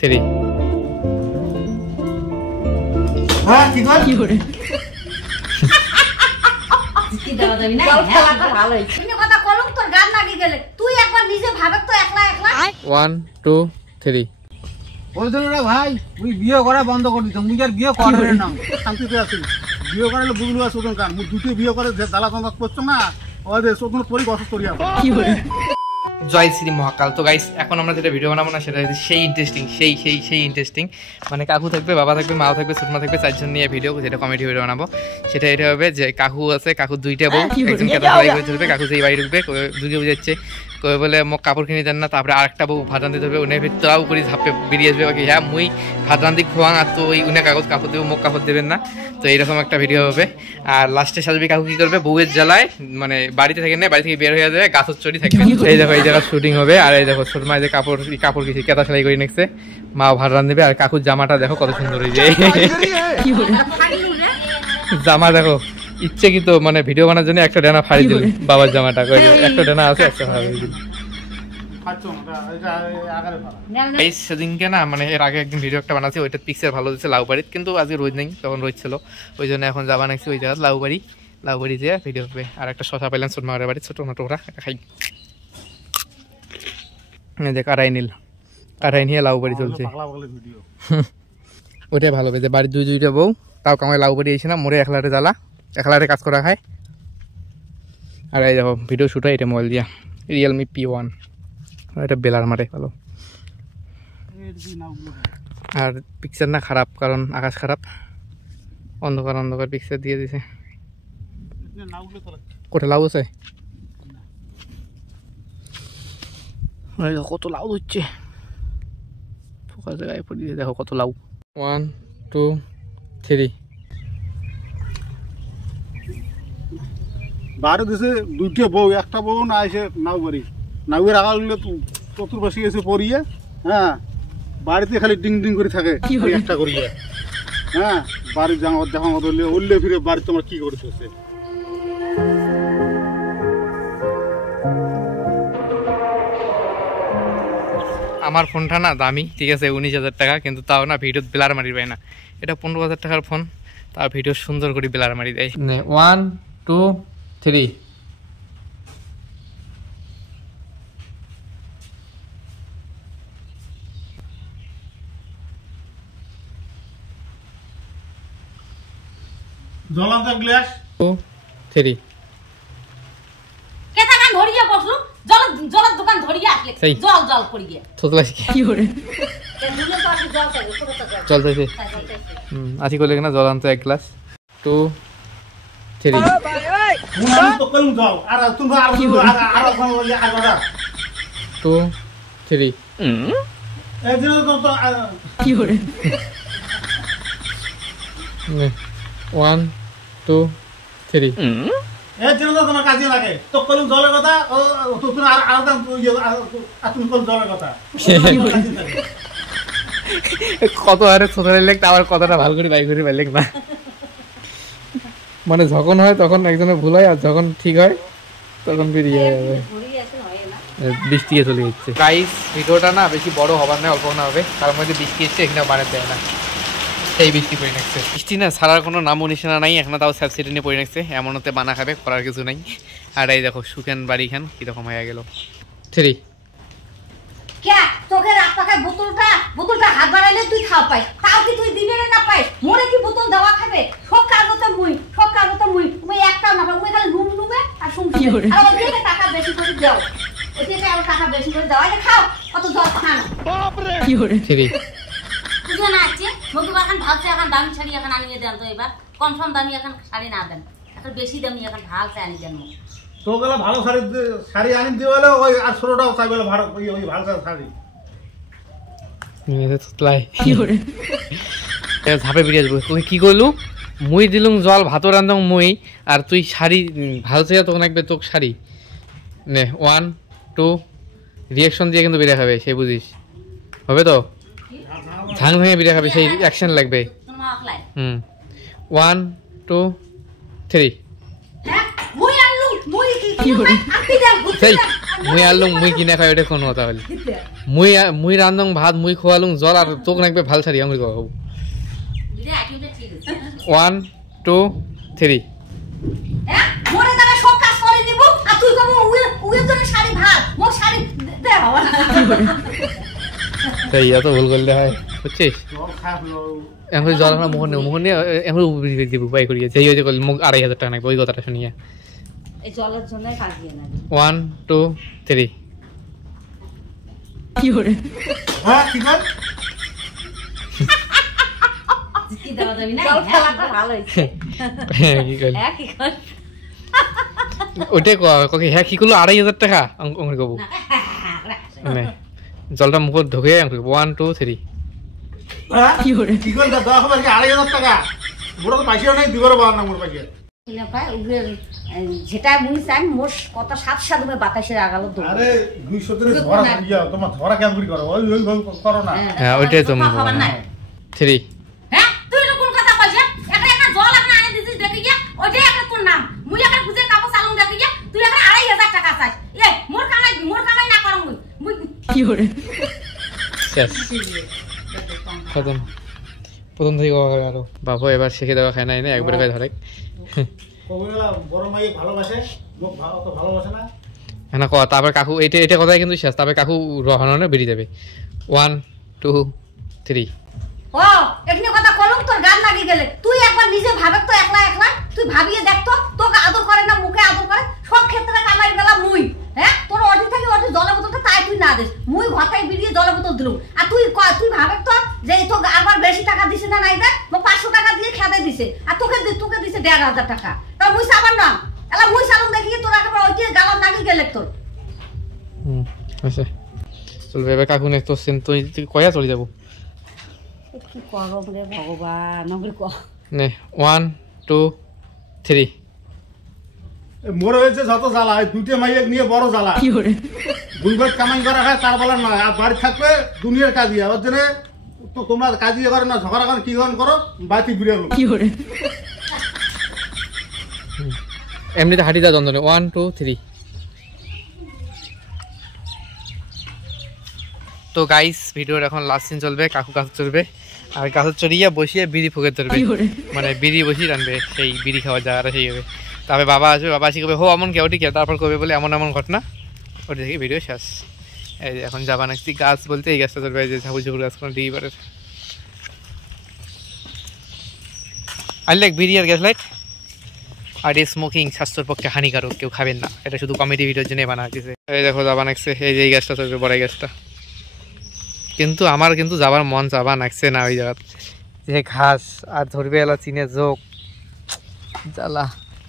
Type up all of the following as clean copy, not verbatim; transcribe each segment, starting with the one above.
3 হ্যাঁ কি কর কি করে কি দাও দাবি না খেলাটা ভালো হইছে তুমি কথা কলম তোর গান লাগি গেলে তুই একবার নিজে ভাবে তো একলা একলা 1 2 3 বলছিল রে ভাই মুই বিয়ে করা বন্ধ করে দিতাম মুই আর বিয়ে করে না শান্তিতে আছি বিয়ে করলে বুগলু আছে ওজন কার মুই দুটো বিয়ে করে দালা তন্দা করছো না ওদের সোদন পরি অসুস্থ করিয়া কি করে জয় শ্রী মহাকাল। তো গাইস এখন আমরা যেটা ভিডিও বানাবো না সেটা সেই ইন্টারেস্টিং সেই ইন্টারেস্টিং মানে কাকু থাকবে, বাবা থাকবে, মাও থাকবে, ছোটমা থাকবে, 4 জন নিয়ে ভিডিও, যেটা কমেডি ভিডিও বানাবো। সেটা এটা হবে যে কাকু আছে, কাকু 2টা বউ, একজন কেতা সেলাই করে চলবে, কাকু যেই বাড়ি ঢুকবে দুগে বুঝাচ্ছে কবে বলে মোক কাপড় কিনে দেন না, তারপরে আরেকটা বউ ভাত রাঁধতে হবে, উনি ভিতরাও করে ঝাপে বেরিয়ে আসবে বাকি হ্যাঁ মুই ভাত রাঁধি খোয়াং আর তো ওই উনি কাপড় দেবো, মোক কাপড় দেবেন না। তো এইরকম একটা ভিডিও হবে। আর লাস্টে সাজবি কাকু কি করবে, বউয়ের জ্বালায় মানে বাড়িতে থাকে না, বাড়ি থেকে বের হয়ে যাবে, গাছের চড়ি থাকবে। এই দেখো এই জায়গায় শুটিং হবে। আর এই দেখো ছোট মায়ের কাপড় কিছু কেতা সেলাই করে নিচ্ছে, মা ভাত রাঁধবে। আর কাকুর জামাটা দেখো কত সুন্দর হয়েছে, জামা দেখো ইচ্ছে কি তো মানে ভিডিও বানার জন্য একটা ডানা ফাড়ি দিল বাবার জামাটা, একটা ডানা আছে একটা ফাড়ি দিল। সেদিনকে না মানে এর আগে একদিন ভিডিও একটা বানাচ্ছি, ওইটা পিকচার ভালো দিচ্ছে লাউ বাড়িতে, কিন্তু আজকে রোদ নেই, তখন রোদ ছিল, ওই জন্য এখন যা বানাচ্ছি ওই জায়গায় লাউ বাড়ি দিয়ে ভিডিও হবে। আর একটা শশা পাইলাম ছোট মায়ের বাড়ি, ছোট মোটো ওরা খাই যে কারাই নিয়ে লাউ বাড়ি চলছে। ওইটাই ভালো হবে যে বাড়ির দুইটা বউ, তাও কামায় লাউ বাড়ি এসে না মোড়ে একলারে কাজ করা হয়। আর এই দেখো ভিডিও শুট হয় এটা মোবাইল দিয়া, রিয়েলমি P1, এটা বেলার মারে ভালো। আর পিকচার না খারাপ, কারণ আকাশ খারাপ, অন্ধকার পিকচার দিয়ে দিছে। কোথায় লাউ আছে, কত লাউ হচ্ছে, ফোকাস জায়গায় পড়ে দিয়ে দেখো কত লাউ। 1 2 3 বারো দেশে দুইটা বউ, একটা বউ না এসে নাউয়ের আগাল চতুর্পাশে এসে পড়িয়ে হ্যাঁ বাড়িতে খালি ডিং ডিং করে থাকে একটা করিয়ে হ্যাঁ বাড়ির দেখা মতো উল্লে ফিরে বাড়ি তোমার কি করতেছে। আমার ফোনটা না দামি, ঠিক আছে 19,000 টাকা, কিন্তু তাও না ভিডিও ব্লার মারি পায় না। এটা 15,000 টাকার ফোন, তার ভিডিও সুন্দর করে ব্লার মারি দেয়। 1 2 3 জলান্ত গ্লাস 2 3 কেতা গান ধরিয়া বসলু জলের দোকান ধরিয়া আসলে জল পড়ি গিয়া থতলা কি করে জল চাইছে আছি কইলে না জল আনতে 1 গ্লাস 2 3 মুনানি তো কলম যাও আর তুমি আর 2 3 এই যে তো কি করে 1 2 3 এই যে তোমার কাজে লাগে তো কলম জলের কথা তো তুমি আর তুমি কলম জলের কথা কত আরে ছোটরে লেখ আবার কথাটা ভালো করে বাই করে বাইলেক না, মানে যখন হয় তখন একজনের ভুল হয় আর যখন ঠিক হয় তখন বেরিয়ে যাবে। বৃষ্টি চলে যাচ্ছে গাইস, ভিডিওটা না বেশি বড় হবার না, অল্প না হবে, তার মধ্যে বৃষ্টি এসছে, এখানে বানাতে দেয় না, সেই বৃষ্টি পড়ে নাকছে। বৃষ্টি না ছাড়ার কোনো নামও নিশানা নাই, এখন তাও সাবসিডি নিয়ে পড়ে নাকছে, এমনতে বানা খাবে, করার কিছু নাই। আর এই দেখো সুখেন বাড়ি খান কিরকম হয়ে গেল। 3 কে তোকে রাত পাকায় বোতলটা হাত বাড়াইলে তুই খাও পাই, তাও কি তুই দিনে না পাই, মোরে কি বোতল দেওয়া খাবে, সব কাগজে মুই তুমি একটা না পাই, মুই খালি নুমে আর শুনছি আর ওইদিকে টাকা বেশি করে দাও, ওইদিকে আর টাকা বেশি করে দাও, আরে খাও কত জল খান বাপ রে কি করে 3 বুঝো না আছে মগু বাগান ভালছে, এখন দামি শাড়ি এখন আনিয়ে দেন তো, এবার কম দামি এখন শাড়ি না দেন, এখন বেশি দামি এখন ভালছে আনি দেন। তো গেলে ভালো শাড়ি আনি দিয়ে বলে ওই আর 16টাও চাই বলে ভালো ওই ভালো শাড়ি কি করে ঝাপে বেরিয়ে আসবো। তুই কি করলু, মুই দিলুম জল ভাত রান্ধং মুই, আর তুই শাড়ি ভালো চেয়ে তখন একবার তোকে শাড়ি নে 1 2 রিয়াকশন দিয়ে কিন্তু বেরিয়ে খাবে, সেই বুঝিস হবে তো, ঝাং ভেঙে বেরিয়ে খাবে, সেই অ্যাকশন লাগবে। 1 2 3 কি করে মুই আনলুং মুই কিনে খাই ওটা কোন কথা হলি মুই রান্ধং ভাত মুই খোয়ালুং জল আর তোক নাকবে ভাল ছাড়ি আমি কব 1 2 3 হ্যাঁ মোরে দাদা সব কাজ করে দিব আর তুই কব উয়ে জন্য শাড়ি ভাত মোর শাড়ি দে বাবা তাই এত ভুল করলে হয় বুঝছিস এখন জল আমরা মোহন নিয়ে এখন দিব বাই করিয়ে যেই হয়েছে মুখ 2500 টাকা নাকবে ওই কথাটা শুনিয়ে এই জলের জন্য কাজিয়ে না 1 2 3 কি করে হ্যাঁ কি কর কি দাও যাবি না জল খেলাটা ভালো হইছে কি কইল হ্যাঁ কি কর ওইটাই ককে হ্যাঁ কি করলো 2500 টাকা আমি কব না জলটা মুখ ঢুকে 1 2 3 হ্যাঁ কি করে কি কর দাদা খবর কি 2500 টাকা মোর তো পয়সা নাই দিবার বার না মোর পয়সা কিনা ভাই উগের যেটা মুই চাই মোর কত সাত সাত মে বাতাসের আগালো দৌড় আরে 200 দিনে ধরা দিয়া তোমার ধরা কেমন করে করো ওই ওই করো না হ্যাঁ ওইটাই তো খবর নাই 3 হ্যাঁ তুই কোন কথা কইছিস একটা জল এখন আনে দিছিস দেখি গিয়া ওইটাই একটা তোর নাম মুই একটা খুঁজে কাপড় চালুন দেখি গিয়া তুই এখন 2500 টাকা চাইস এই মোর কামাই না করম মুই কি করে শেষ খতম প্রথম থেকে আরো বাবু এবার শিখে দেওয়া খায় নাই না একবারে খাই ধরে কবুলা বড় মাই ভালোবাসে লোক ভালো তো ভালোবাসে না হ্যাঁ ক তারপর কাকু এটা কথাই কিন্তু শেষ তারপরে কাকু রহননে বেরিয়ে যাবে 1 2 3 ও এখানে কথা কলম তোর গান লাগি গেলে তুই একবার নিজে ভাবে তো একলা একলা তুই ভাবিয়ে দেখ তো তোকে আদর করে না মুখে আদর করে সব ক্ষেত্রে কামাই বেলা মুই হ্যাঁ তোর অটি থেকে অটি জলের বোতলটা তাই তুই না দিস মুই ঘটাই বিরিয়ে জলের বোতল দিলুম আর তুই ভাবে তো যে তো আবার বেশি টাকা দিছে না নাই দেখ 500 টাকা দিয়ে খেতে দিছে আর তোকে দিছে 1500 টাকা তা মুই সাবান না এলা মুই সালুন দেখি তোর একবার ওইটি গালাম লাগি গেলে তোর আচ্ছা চলবে এবার কাকু নেক্সট কোশ্চেন তুই কয়া চলে যাব কি করব রে ভগবান নগর ক নে 1 2 3 মোর হয়েছে যত জ্বালা দুইটা মাইয়ে নিয়ে বড় জ্বালা কি করে দুই ভাগ কামাই করা হয় তার বলার নয় আর বাড়ি থাকবে দুনিয়ার কাজিয়া ওর জন্য তো তোমরা কাজিয়া করে না ঝগড়া করে কি করো বাতি বিড়ে কি করে এমনিতে হাঁটি যা দ্বন্দ্ব 1 2 3 তো গাইস ভিডিওর এখন লাস্ট সিন চলবে কাকু কাজ চলবে আর গাছ চড়িয়ে বসিয়ে বিড়ি ফুকে ধরবে কি করে মানে বিড়ি বসিয়ে টানবে সেই বিড়ি খাওয়ার জায়গাটা সেই হবে তবে বাবা আসবে বাবা আসি কবে হো এমন কেউ ঠিক তারপর কবে বলে এমন এমন ঘটনা ওটা থেকে ভিডিও শেষ এই যে এখন যাবা নাকি গাছ বলতে এই গাছটা চলবে এই যে ঝাবু ঝাবুর গাছ কোনো ডিবারের আর লাইক বিড়ি আর গ্যাস লাইট আর এই স্মোকিং স্বাস্থ্যের পক্ষে হানিকারক কেউ খাবেন না এটা শুধু কমেডি ভিডিওর জন্য বানা হয়েছে এই দেখো যাবা নাকছে এই যে এই গাছটা চলবে বড় গাছটা কিন্তু আমার কিন্তু যাবার মন যাবা নাকছে না ওই জায়গা যে ঘাস আর ধরবে এলা চিনে যোগ জ্বালা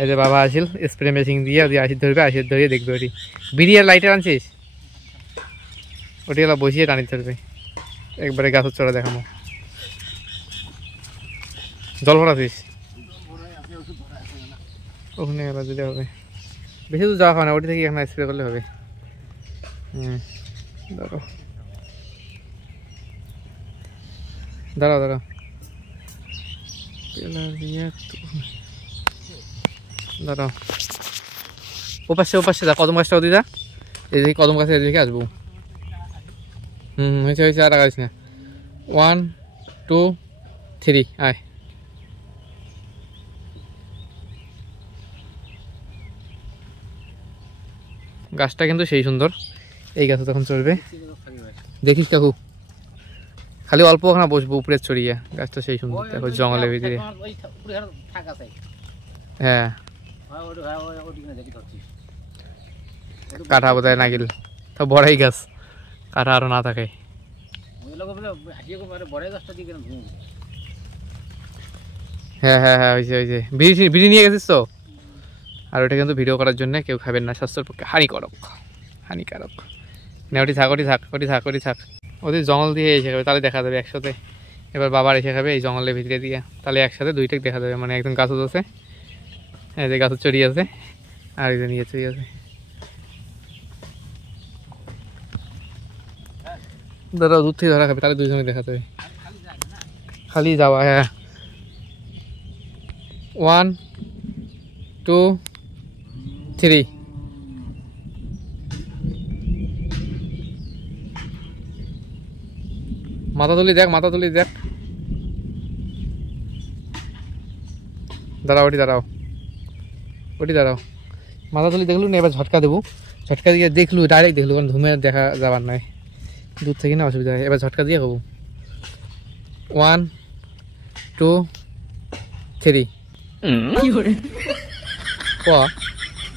এই যে বাবা আসিল স্প্রে মেশিন দিয়ে আসি ধরবে আসি ধরিয়ে দেখবে ওটি বিড়ি আর লাইটার আনছিস ওটি এলা বসিয়ে টানি ধরবে একবারে গাছের চড়া দেখাবো জল ভরাছিস ওখানে এলা দিলে হবে বেশি তো যাওয়া হয় না ওটি থেকে এখানে স্প্রে করলে হবে ধরো দাঁড়াও দাঁড়াও দাঁড়াও ওপাশে যা কদম গাছটা ওদিকে যা এদিকে কদম গাছে এদিকে আসবো হয়েছে হয়েছে আর আগাইস না 1 2 3 আয় গাছটা কিন্তু সেই সুন্দর এই গাছে তখন চড়বে দেখিস কাকু খালি অল্প ওখানে বসবো উপরে চড়িয়ে গাছটা সেই সুন্দর দেখো জঙ্গলের ভিতরে হ্যাঁ কাঠা বোধহয় নাগিল তো বড়াই গাছ কাঠা আরো না থাকে হ্যাঁ হ্যাঁ হ্যাঁ হয়েছে হয়েছে বিড়ি নিয়ে গেছিস তো আর ওটা কিন্তু ভিডিও করার জন্য কেউ খাবেন না স্বাস্থ্যের পক্ষে হানিকারক না ওটি থাক ওদের জঙ্গল দিয়ে এসে খাবে তাহলে দেখা যাবে একসাথে এবার বাবার এসে খাবে এই জঙ্গলের ভিতরে দিয়ে তাহলে একসাথে দুইটাকে দেখা যাবে মানে একজন গাছ আছে এই যে গাছ চড়িয়ে আছে আর একজন ইয়ে চড়িয়ে আছে দাদা দূর থেকে ধরা খাবে তাহলে দুইজনে দেখা যাবে খালি যাওয়া হ্যাঁ 1 2 3 মাথা তুলি দেখ, মাথা তুলি দেখ। দাঁড়াও, ওটি দাঁড়াও, ওটি দাঁড়াও। মাথা তুলি দেখলু না, এবার ঝটকা দেবো। ঝটকা দিয়ে দেখলু, ডাইরেক্ট দেখলু, কারণ ধুমে দেখা যাবার নাই, দূর থেকে না অসুবিধা হয়। এবার ঝটকা দিয়ে খাবো। 1 2 3 ক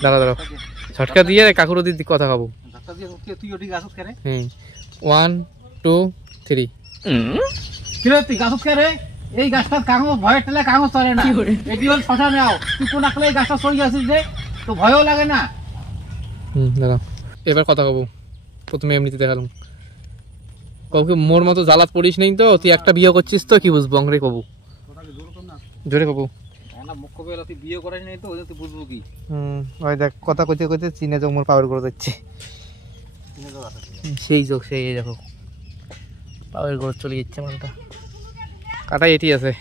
দাঁড়া দাঁড়াও, ঝটকা দিয়ে কাকুর ওদিক কথা খাবো। তুই ওটি গাছ করে হুম 1 2 3 কিরে তুই গাছ করে এই গাছটা কাগজ ভয় টেলে কাগজ চলে না। এটি হল শশা নাও, তুই কোন আকলে এই গাছটা সই আছিস যে তো ভয়ও লাগে না। দাঁড়াও, এবার কথা কব। প্রথমে এমনিতে দেখালাম, কবু মোর মতো জ্বালাত পড়িস নেই তো, তুই একটা বিয়ে করছিস তো কি বুঝবো, অঙ্গে কবু জোরে কবু। মুখ্য বেলা তুই বিয়ে করিস নাই তো, তুই বুঝবো কি? ওই দেখ কথা কইতে কইতে চিনে যোগ মোর পাওয়ার করে যাচ্ছে, সেই যোগ সেই দেখো পাওয়ার করে চলে যাচ্ছে মালটা। কাটা এটি আছে,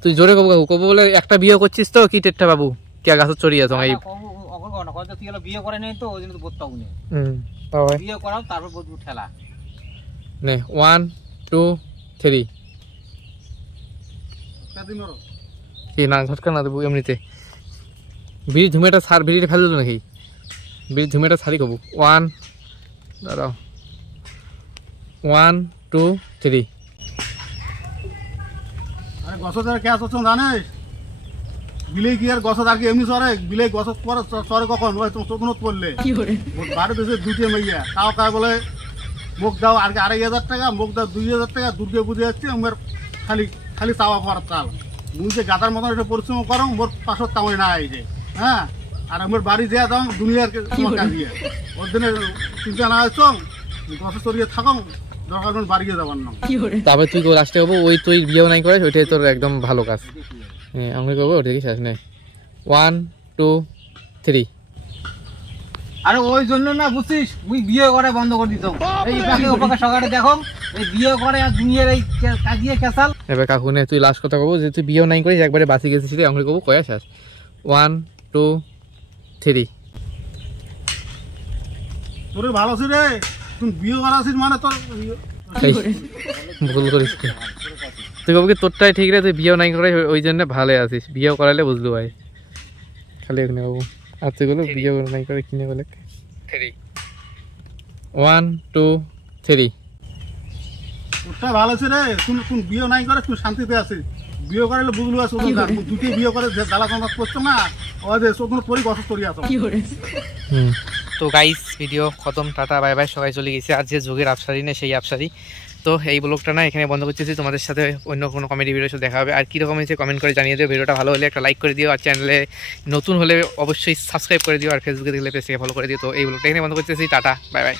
তুই জোরে কবু কাকু, কবু বলে একটা বিয়ে করছিস তো কি টেট্টা বাবু, কে গাছত চড়িয়ে আছো এই তুই হলো বিয়ে করে নাই তো ওই জন্য তো বোধ পাবো না। বিয়ে করাও তারপর বুঝবো ঠেলা। নে 1 2 3 না ঝটকা না দেবো এমনিতে। বিড়ি ধুমেটা সার, বিড়িটা ফেলে দিল নাকি, বিড়ি ধুমেটা সারি কবু। 1 দাঁড়াও 1 2 3 আরে গছদার কে আছো জানিস? বিলে কি আর গছদার কি এমনি সরে? বিলে গছ পরে সরে কখন? ওই তুমি চোখনত পড়লে বাড়ি দেশে দুটি মাইয়া তাও কায় বলে মুখ দাও আর 2,500 টাকা, মুখ দাও 2,000 টাকা, দুর্গে বুঝে যাচ্ছে আমার খালি খালি চাওয়া করার চাল। মুই যে গাদার মতন এটা পরিশ্রম করো মোর 500 টাকা না এই যে, হ্যাঁ। আর আমার বাড়ি দেওয়া দাও দুনিয়ার দিয়ে ওর দিনে চিন্তা না হয়েছ গছ চড়িয়ে থাকো, দরকার বাড়িয়ে যাবার না। তারপরে তুই লাস্টে হবো ওই তুই বিয়েও নাই করে, ওইটাই তোর একদম ভালো কাজ। হ্যাঁ আমি করবো, ওটা কি শেষ নেই। 1 2 3 আরে ওই জন্য না বুঝছিস মুই বিয়ে করে বন্ধ করে দিত। এই পাখি ওপাকে সকালে দেখো এই বিয়ে করে আর দুনিয়ার এই কাজিয়ে কেসাল। এবার কাকু নে তুই লাস্ট কথা কবো, যে তুই বিয়েও নাই করিস, একবারে বাঁচি গেছিস, আমি কবো কয়া শেষ। 1 2 3 তোর ভালো ছিল রে, তুই বিয়ে করাছিস মানে তোর ভুল করিস। তুই কবো কি তোরটাই ঠিক রে, তুই বিয়েও নাই করে ওই জন্য ভালো আছিস, বিয়েও করালে বুঝলু ভাই খালি ওখানে বাবু। আর তুই বলো বিয়ে নাই করে কিনে বলে 1 2 3 তোরটা ভালো ছিল রে, তুই বিয়ে নাই করে তুই শান্তিতে আছিস। বিয়ে করালে বুঝলু আছো দুটি বিয়ে করে যে জ্বালা চন্দাত করছো না, ওই যে চোখ পরি গছ চড়ি আছো। তো গাইস ভিডিও খতম, টাটা বাই বাই, সবাই চলে গেছে। আর যে যুগের আফসারি না সেই আফসারি। তো এই ব্লগটা না এখানে বন্ধ করতেছি, তোমাদের সাথে অন্য কোনো কমেডি ভিডিও সাথে দেখা হবে। আর কীরকম হয়েছে কমেন্ট করে জানিয়ে দিও। ভিডিওটা ভালো হলে একটা লাইক করে দিও, আর চ্যানেলে নতুন হলে অবশ্যই সাবস্ক্রাইব করে দিও, আর ফেসবুকে দেখলে পেজটাকে ফলো করে দিও। তো এই ব্লগটা এখানে বন্ধ করতেছি, টাটা বাই বাই।